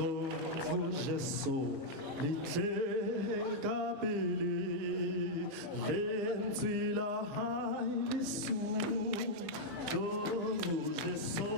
Jesu lithenga bili lenzila hayi su do Jesu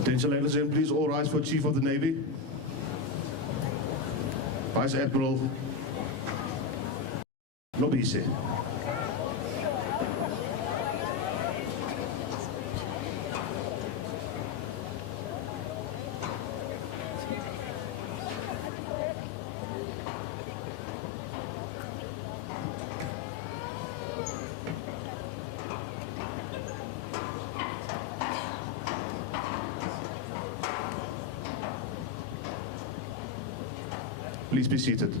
Attention, ladies and gentlemen, please all rise for Chief of the Navy, Vice Admiral Lobise. Please be seated.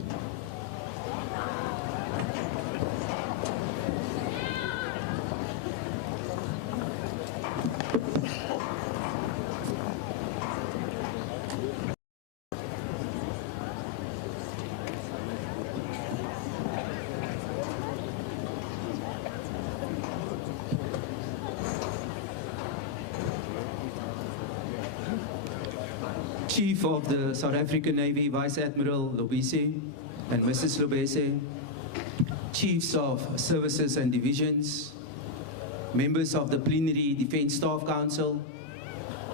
Chief of the South African Navy, Vice Admiral Lobise and Mrs. Lobise, Chiefs of Services and Divisions, members of the Plenary Defence Staff Council,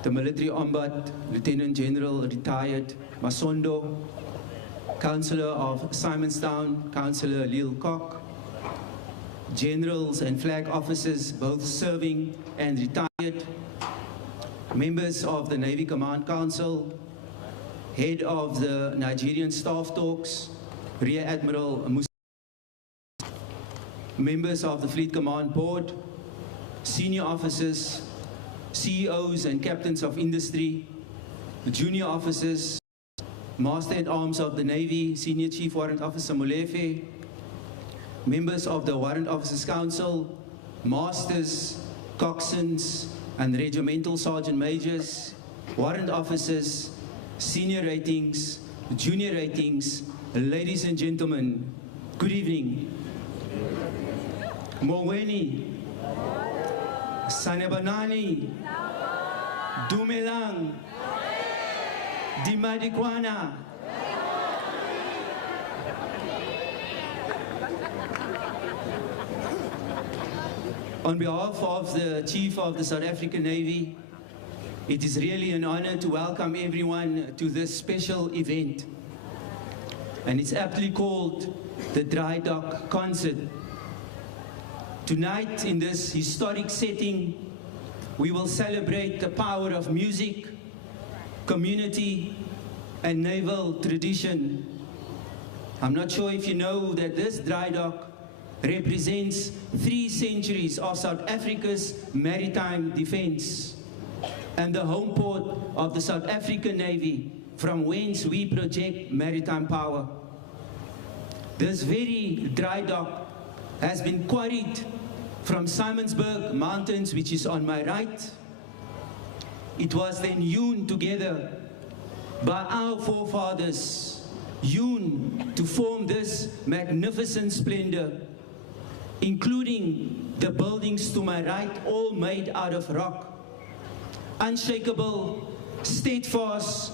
the Military Ombud, Lieutenant General Retired Masondo, Councillor of Simonstown, Councillor Lil Kok, Generals and Flag Officers, both serving and retired, members of the Navy Command Council, Head of the Nigerian Staff Talks, Rear Admiral Musa, members of the Fleet Command Board, senior officers, CEOs and captains of industry, junior officers, Master at Arms of the Navy, Senior Chief Warrant Officer Molefe, members of the Warrant Officers Council, Masters, Coxswains, and Regimental Sergeant Majors, Warrant Officers, Senior Ratings, Junior Ratings, ladies and gentlemen, good evening. Moweni, Sanebanani, Dumelang, Dimadikwana. On behalf of the Chief of the South African Navy, it is really an honor to welcome everyone to this special event. And it's aptly called the Dry Dock Concert. Tonight, in this historic setting, we will celebrate the power of music, community, and naval tradition. I'm not sure if you know that this dry dock represents 3 centuries of South Africa's maritime defense and the home port of the South African Navy, from whence we project maritime power. This very dry dock has been quarried from Simonsburg Mountains, which is on my right. It was then hewn together by our forefathers, hewn to form this magnificent splendor, including the buildings to my right, all made out of rock. Unshakable, steadfast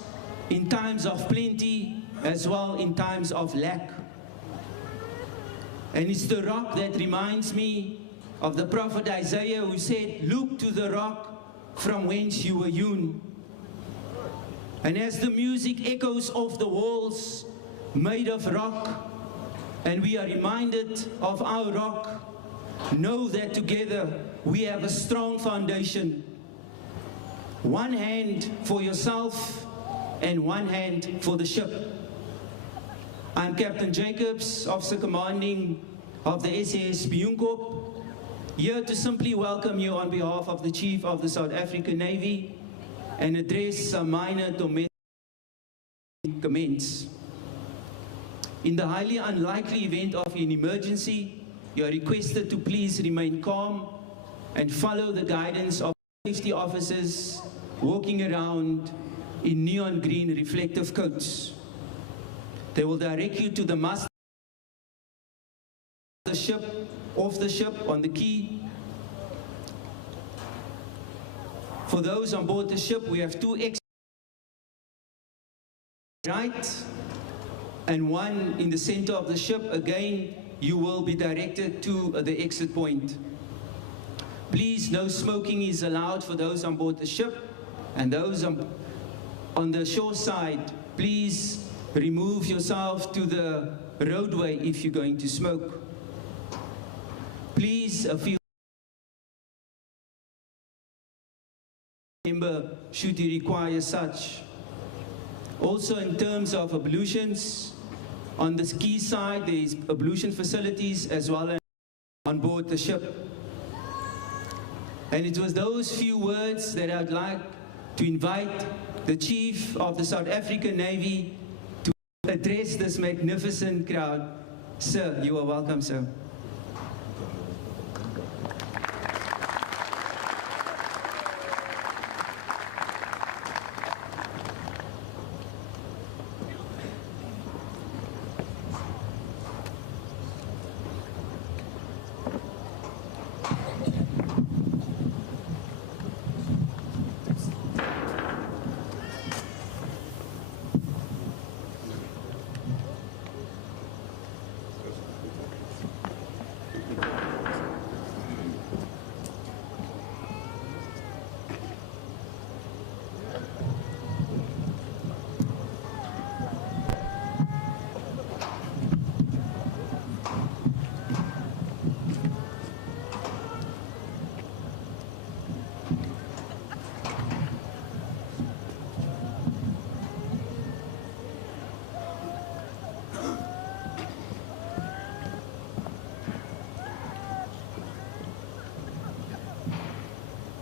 in times of plenty as well in times of lack. And it's the rock that reminds me of the prophet Isaiah, who said, "Look to the rock from whence you were hewn." And as the music echoes off the walls made of rock, and we are reminded of our rock, know that together we have a strong foundation. One hand for yourself and one hand for the ship. I'm Captain Jacobs, Officer Commanding of the SAS Bionkop, here to simply welcome you on behalf of the Chief of the South African Navy and address some minor domestic comments. In the highly unlikely event of an emergency, you are requested to please remain calm and follow the guidance of safety officers walking around in neon green reflective coats. They will direct you to the mast off the ship on the quay. For those on board the ship, we have 2 exits right and 1 in the center of the ship. Again, you will be directed to the exit point. Please, no smoking is allowed for those on board the ship, and those on the shore side, please remove yourself to the roadway if you're going to smoke. Please feel member should you require such. Also, in terms of ablutions, on the ski side there is ablution facilities as well as on board the ship. And it was those few words that I'd like to invite the Chief of the South African Navy to address this magnificent crowd. Sir, you are welcome, sir.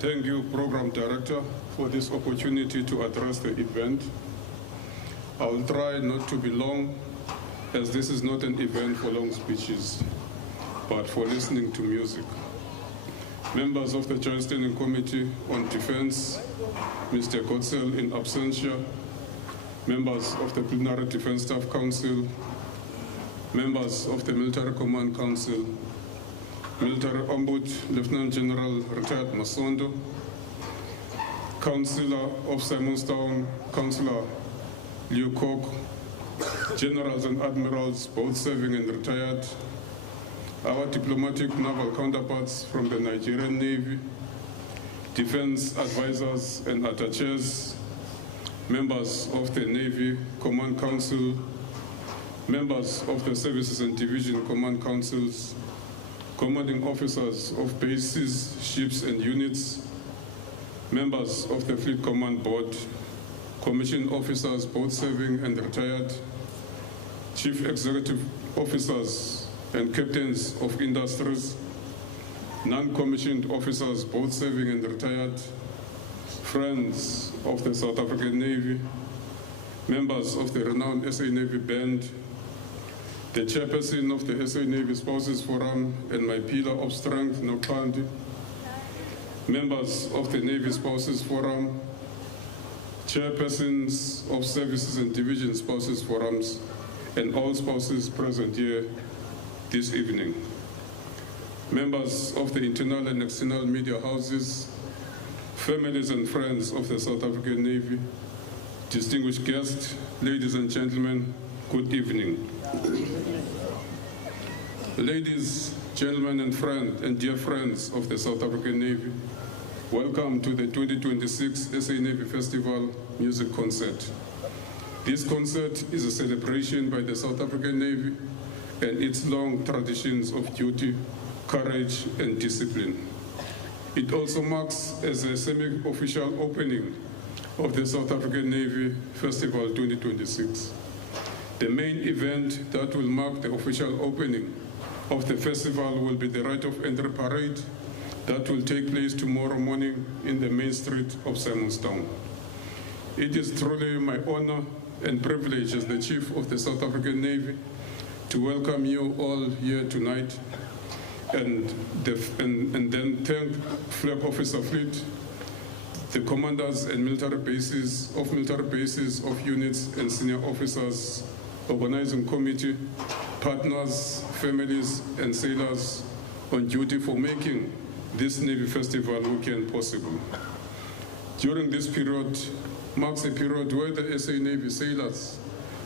Thank you, Program Director, for this opportunity to address the event. I will try not to be long, as this is not an event for long speeches, but for listening to music. Members of the Joint Standing Committee on Defense, Mr. Gotzel in absentia, members of the Plenary Defense Staff Council, members of the Military Command Council, Military Ombud, Lieutenant General Retired Masondo, Councillor of Simonstown, Councillor Liu Kok, Generals and Admirals, both serving and retired, our diplomatic naval counterparts from the Nigerian Navy, defense advisors and attaches, members of the Navy Command Council, members of the Services and Division Command Councils, commanding officers of bases, ships and units, members of the Fleet Command Board, commissioned officers both serving and retired, chief executive officers and captains of industries, non-commissioned officers both serving and retired, friends of the South African Navy, members of the renowned SA Navy Band, the chairperson of the SA Navy Spouses Forum and my pillar of strength, Nopandi, members of the Navy Spouses Forum, chairpersons of Services and Division Spouses Forums, and all spouses present here this evening. Members of the internal and external media houses, families and friends of the South African Navy, distinguished guests, ladies and gentlemen, good evening. Ladies, gentlemen, and dear friends of the South African Navy, welcome to the 2026 SA Navy Festival Music Concert. This concert is a celebration by the South African Navy and its long traditions of duty, courage, and discipline. It also marks as a semi-official opening of the South African Navy Festival 2026. The main event that will mark the official opening of the festival will be the Rite of Entry Parade that will take place tomorrow morning in the main street of Simonstown. It is truly my honor and privilege as the Chief of the South African Navy to welcome you all here tonight and then thank Flag Officer Fleet, the commanders and military bases of units and senior officers, organizing committee, partners, families, and sailors on duty for making this Navy Festival weekend possible. During this period marks a period where the SA Navy sailors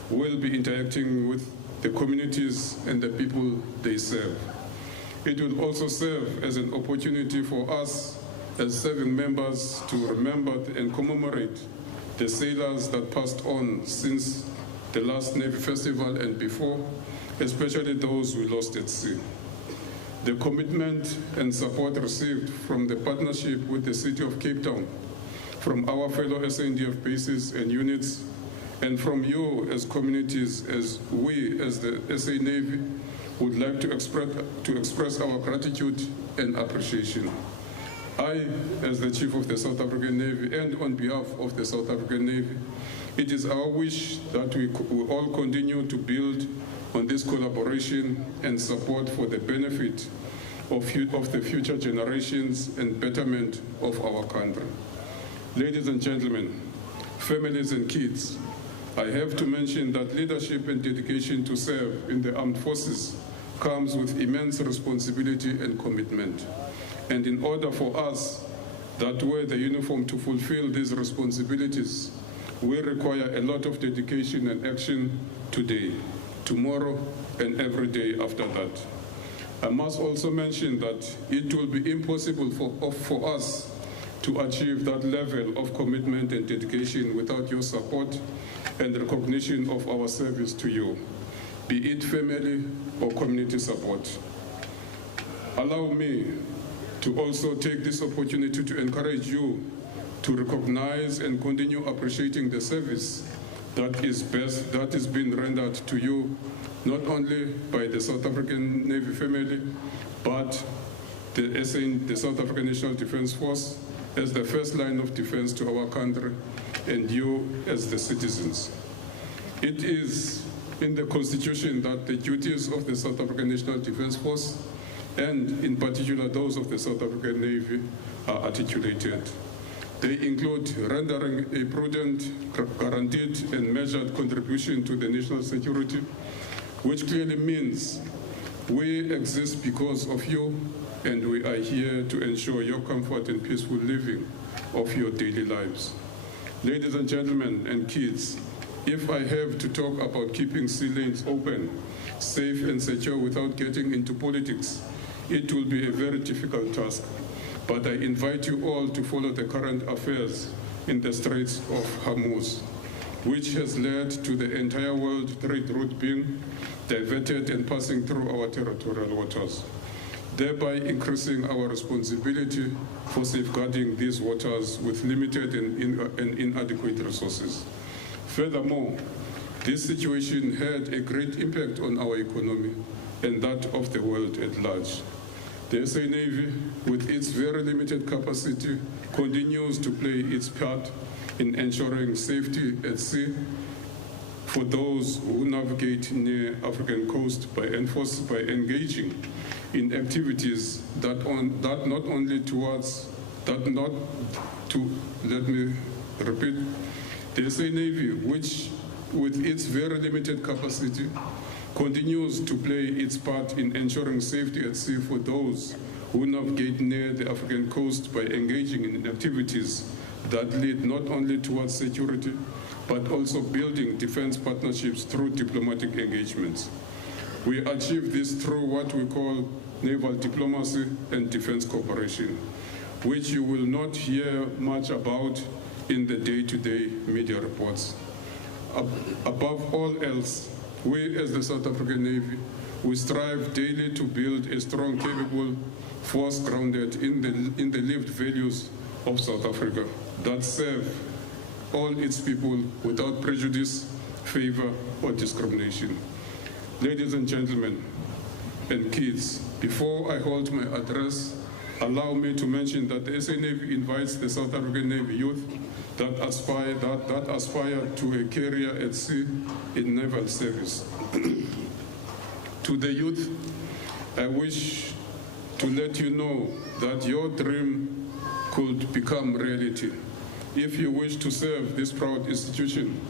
will be interacting with the communities and the people they serve. It will also serve as an opportunity for us as serving members to remember and commemorate the sailors that passed on since the last Navy Festival and before, especially those we lost at sea. The commitment and support received from the partnership with the City of Cape Town, from our fellow SANDF bases and units, and from you as communities, as we as the SA Navy would like to express our gratitude and appreciation. I, as the Chief of the South African Navy, and on behalf of the South African Navy, it is our wish that we all continue to build on this collaboration and support for the benefit of the future generations and betterment of our country. Ladies and gentlemen, families and kids, I have to mention that leadership and dedication to serve in the armed forces comes with immense responsibility and commitment. And in order for us that wear the uniform to fulfill these responsibilities, we require a lot of dedication and action today, tomorrow, and every day after that. I must also mention that it will be impossible for us to achieve that level of commitment and dedication without your support and recognition of our service to you, be it family or community support. Allow me to also take this opportunity to encourage you to recognize and continue appreciating the service that is being rendered to you, not only by the South African Navy family, but the South African National Defence Force as the first line of defense to our country, and you as the citizens. It is in the Constitution that the duties of the South African National Defence Force, and in particular those of the South African Navy, are articulated. They include rendering a prudent, guaranteed, and measured contribution to the national security, which clearly means we exist because of you, and we are here to ensure your comfort and peaceful living of your daily lives. Ladies and gentlemen and kids, if I have to talk about keeping sea lanes open, safe and secure without getting into politics, it will be a very difficult task. But I invite you all to follow the current affairs in the Straits of Hormuz, which has led to the entire world trade route being diverted and passing through our territorial waters, thereby increasing our responsibility for safeguarding these waters with limited and inadequate resources. Furthermore, this situation had a great impact on our economy and that of the world at large. The SA Navy, with its very limited capacity, continues to play its part in ensuring safety at sea for those who navigate near African coast by engaging in activities let me repeat, the SA Navy, which with its very limited capacity, continues to play its part in ensuring safety at sea for those who navigate near the African coast by engaging in activities that lead not only towards security, but also building defense partnerships through diplomatic engagements. We achieve this through what we call naval diplomacy and defense cooperation, which you will not hear much about in the day-to-day media reports. Above all else, we as the South African Navy, we strive daily to build a strong, capable force grounded in the lived values of South Africa that serve all its people without prejudice, favor, or discrimination. Ladies and gentlemen and kids, before I hold my address, allow me to mention that the SA Navy invites the South African Navy youth that aspire to a career at sea in naval service. To the youth, I wish to let you know that your dream could become reality. If you wish to serve this proud institution,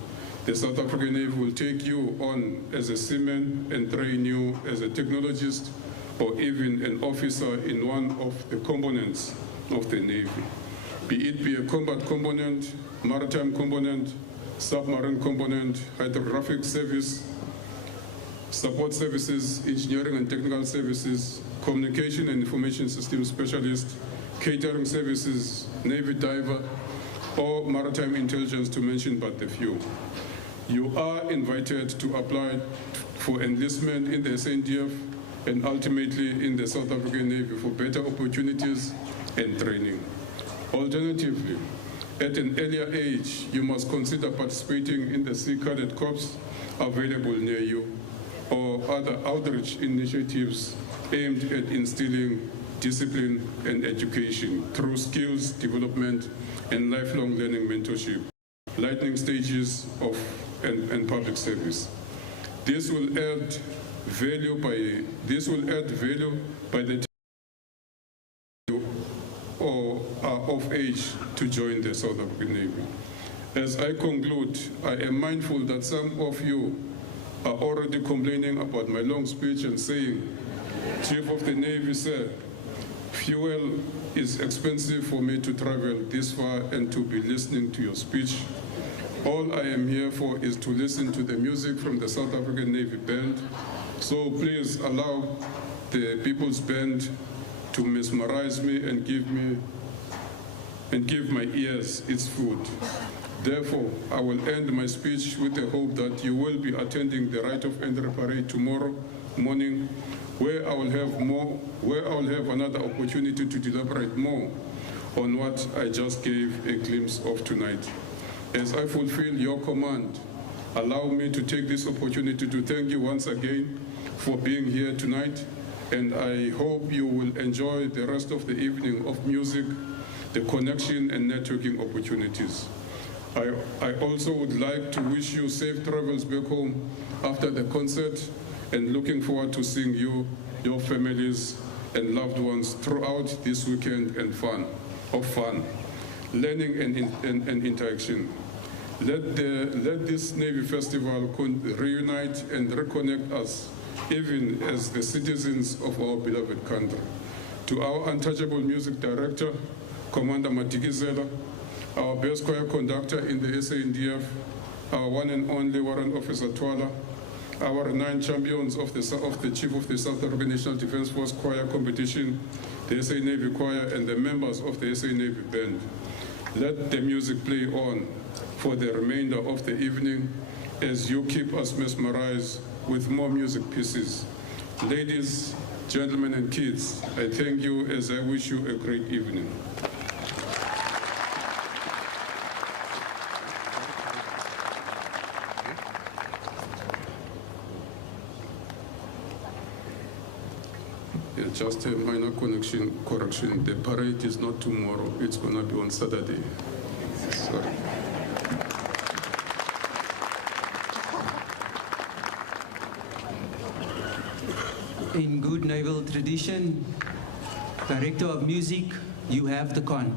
the South African Navy will take you on as a seaman and train you as a technologist or even an officer in one of the components of the Navy. Be it a combat component, maritime component, submarine component, hydrographic service, support services, engineering and technical services, communication and information system specialist, catering services, Navy diver, or maritime intelligence, to mention but a few. You are invited to apply for enlistment in the SNDF and ultimately in the South African Navy for better opportunities and training. Alternatively, at an earlier age, you must consider participating in the Sea Cadet Corps available near you, or other outreach initiatives aimed at instilling discipline and education through skills development and lifelong learning mentorship, lightning stages of and public service. This will add value by the time you are of age to join the South African Navy. As I conclude, I am mindful that some of you are already complaining about my long speech and saying, Chief of the Navy, sir, fuel is expensive for me to travel this far and to be listening to your speech. All I am here for is to listen to the music from the South African Navy Band. So please allow the People's Band to mesmerize me and give my ears its food. Therefore, I will end my speech with the hope that you will be attending the Rite of Entry Parade tomorrow morning, where I will have another opportunity to deliberate more on what I just gave a glimpse of tonight. As I fulfill your command, allow me to take this opportunity to thank you once again for being here tonight, and I hope you will enjoy the rest of the evening of music, the connection and networking opportunities. I also would like to wish you safe travels back home after the concert, and looking forward to seeing you, your families and loved ones throughout this weekend and fun, learning and interaction. Let this Navy Festival reunite and reconnect us, even as the citizens of our beloved country. To our untouchable music director, Commander Matikizela, our best choir conductor in the SANDF, our one and only Warrant Officer Twala, our 9 champions of the Chief of the South African National Defence Force Choir Competition, the SA Navy Choir, and the members of the SA Navy Band. Let the music play on for the remainder of the evening as you keep us mesmerized with more music pieces. Ladies, gentlemen, and kids, I thank you as I wish you a great evening. Just a minor correction. The parade is not tomorrow. It's going to be on Saturday. Sorry. In good naval tradition, Director of Music, you have the con.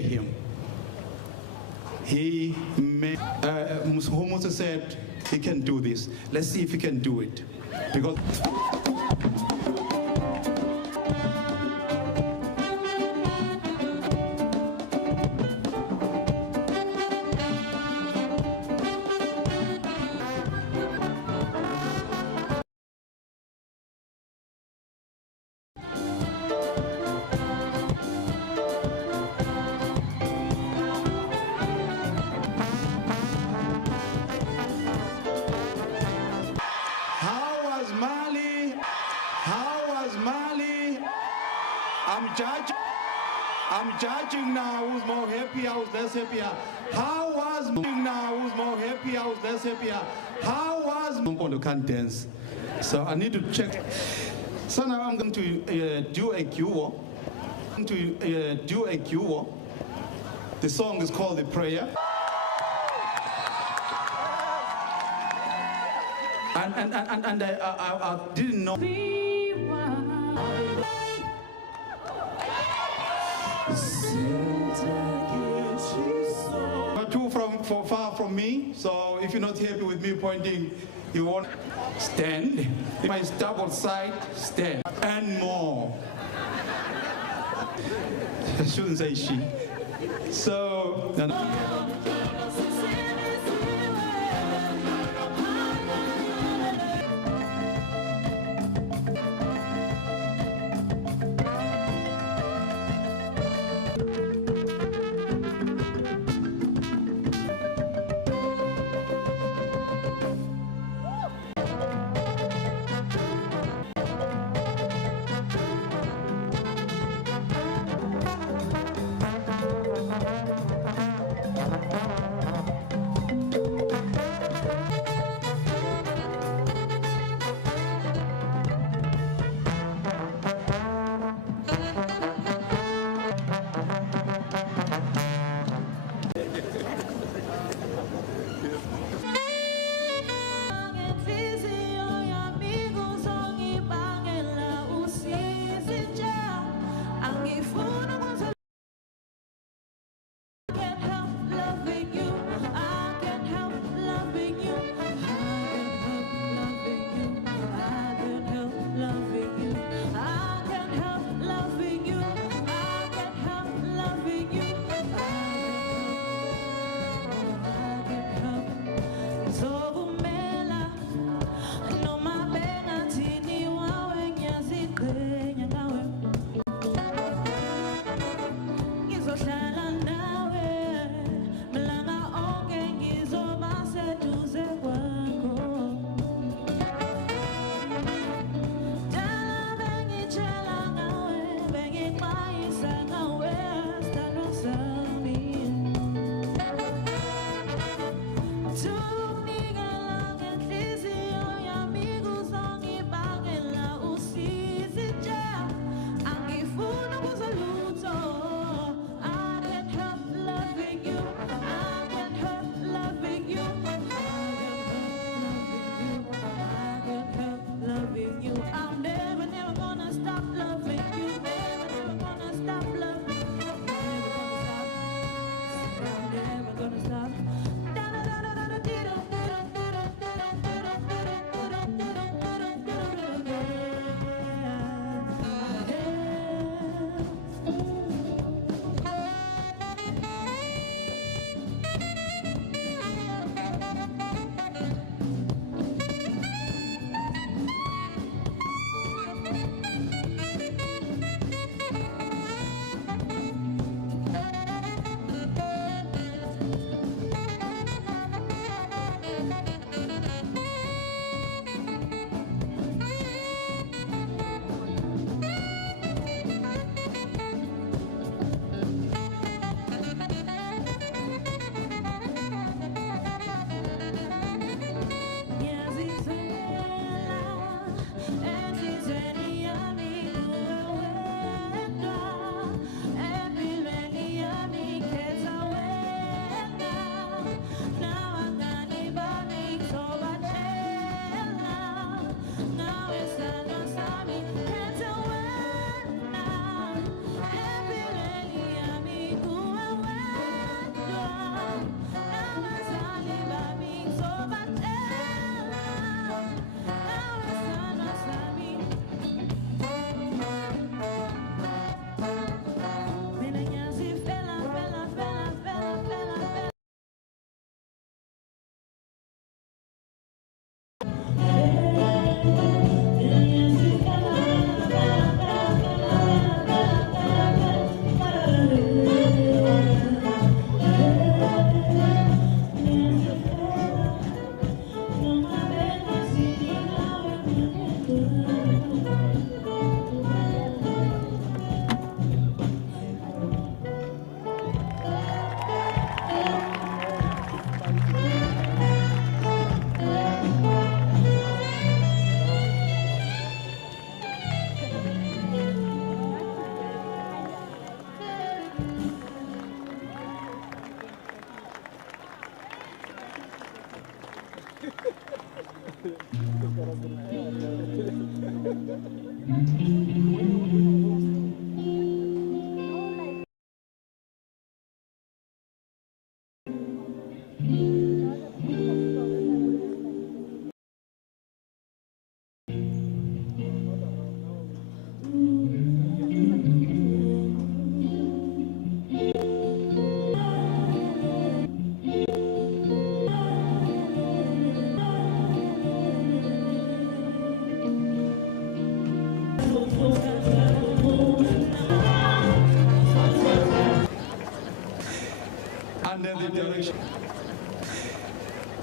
obey him. He made, Moses said he can do this. Let's see if he can do it. Because I'm judging now who's more happy, who's less happy. How was now who's more happy, who's less happy? How was Mpondo can't dance? So I need to check. So now I'm going to do a cue. The song is called The Prayer. And I didn't know. Too far from me, so if you're not happy with me pointing, you won't stand. My double side, stand, and more. I shouldn't say she. So.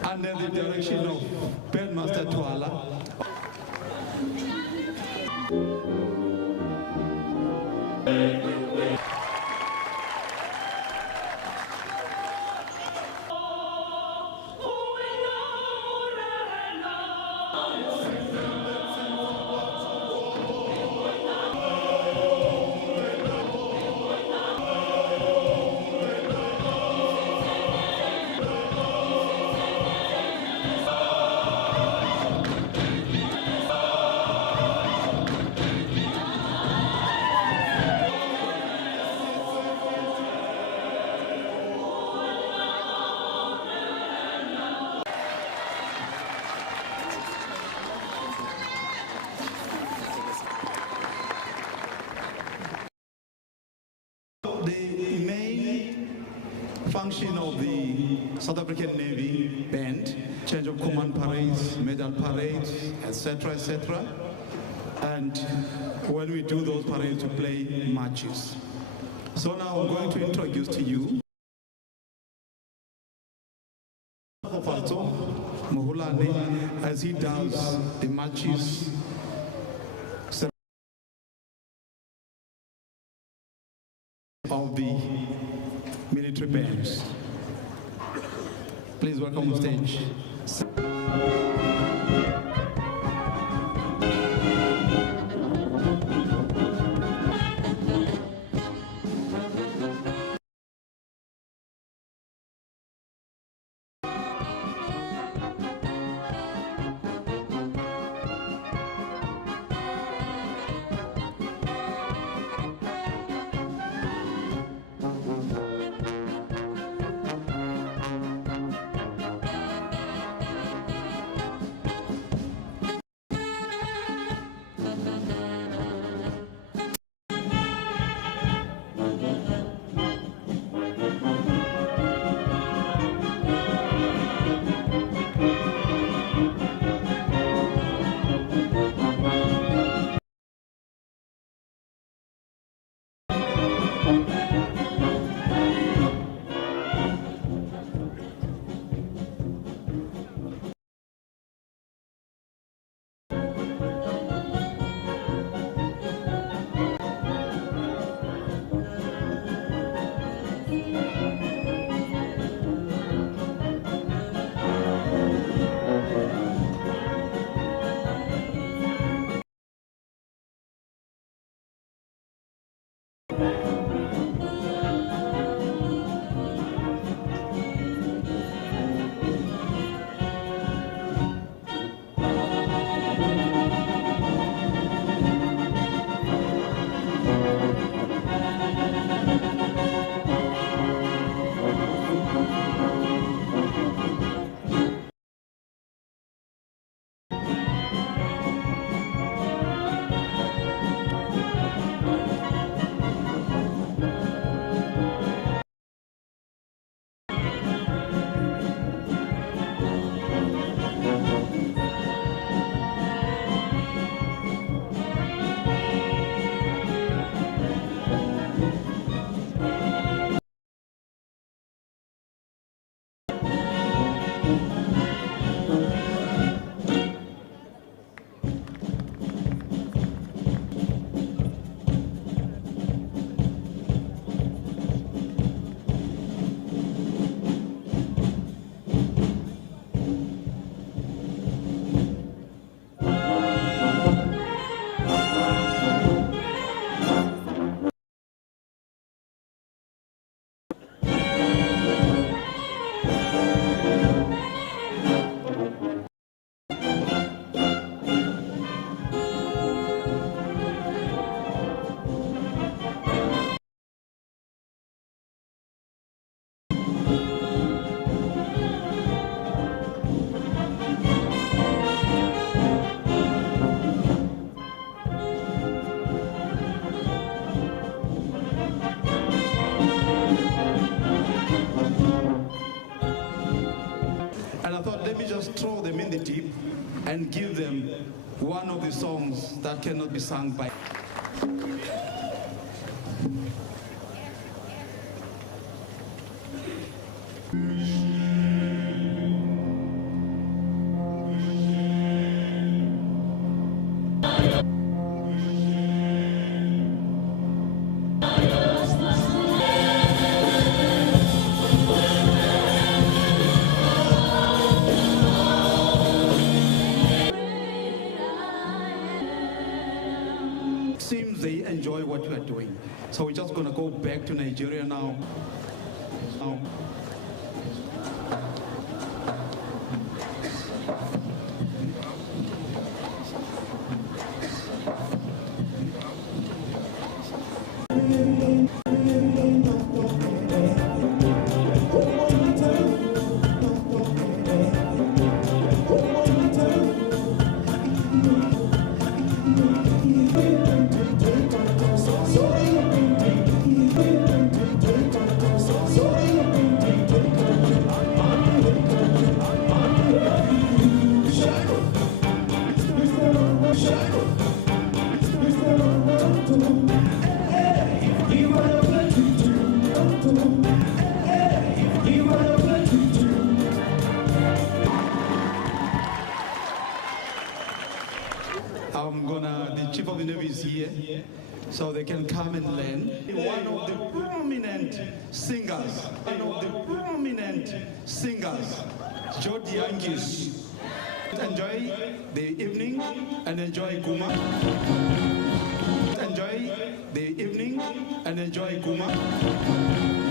Under the direction of Bandmaster Twala. The main function of the South African Navy band, change of command parades, medal parades, etc., etc. And when we do those parades, we play marches. So now I'm going to introduce to you Mohulane as he does the marches of the military bands. Please welcome on stage. and give them one of the songs that cannot be sung by. Seems they enjoy what we are doing. So we're just going to go back to Nigeria now. The Chief of the Navy is here, so they can come and learn. One of the prominent singers, Jody Yankees. Enjoy the evening and enjoy Kuma. Enjoy the evening and enjoy Kuma.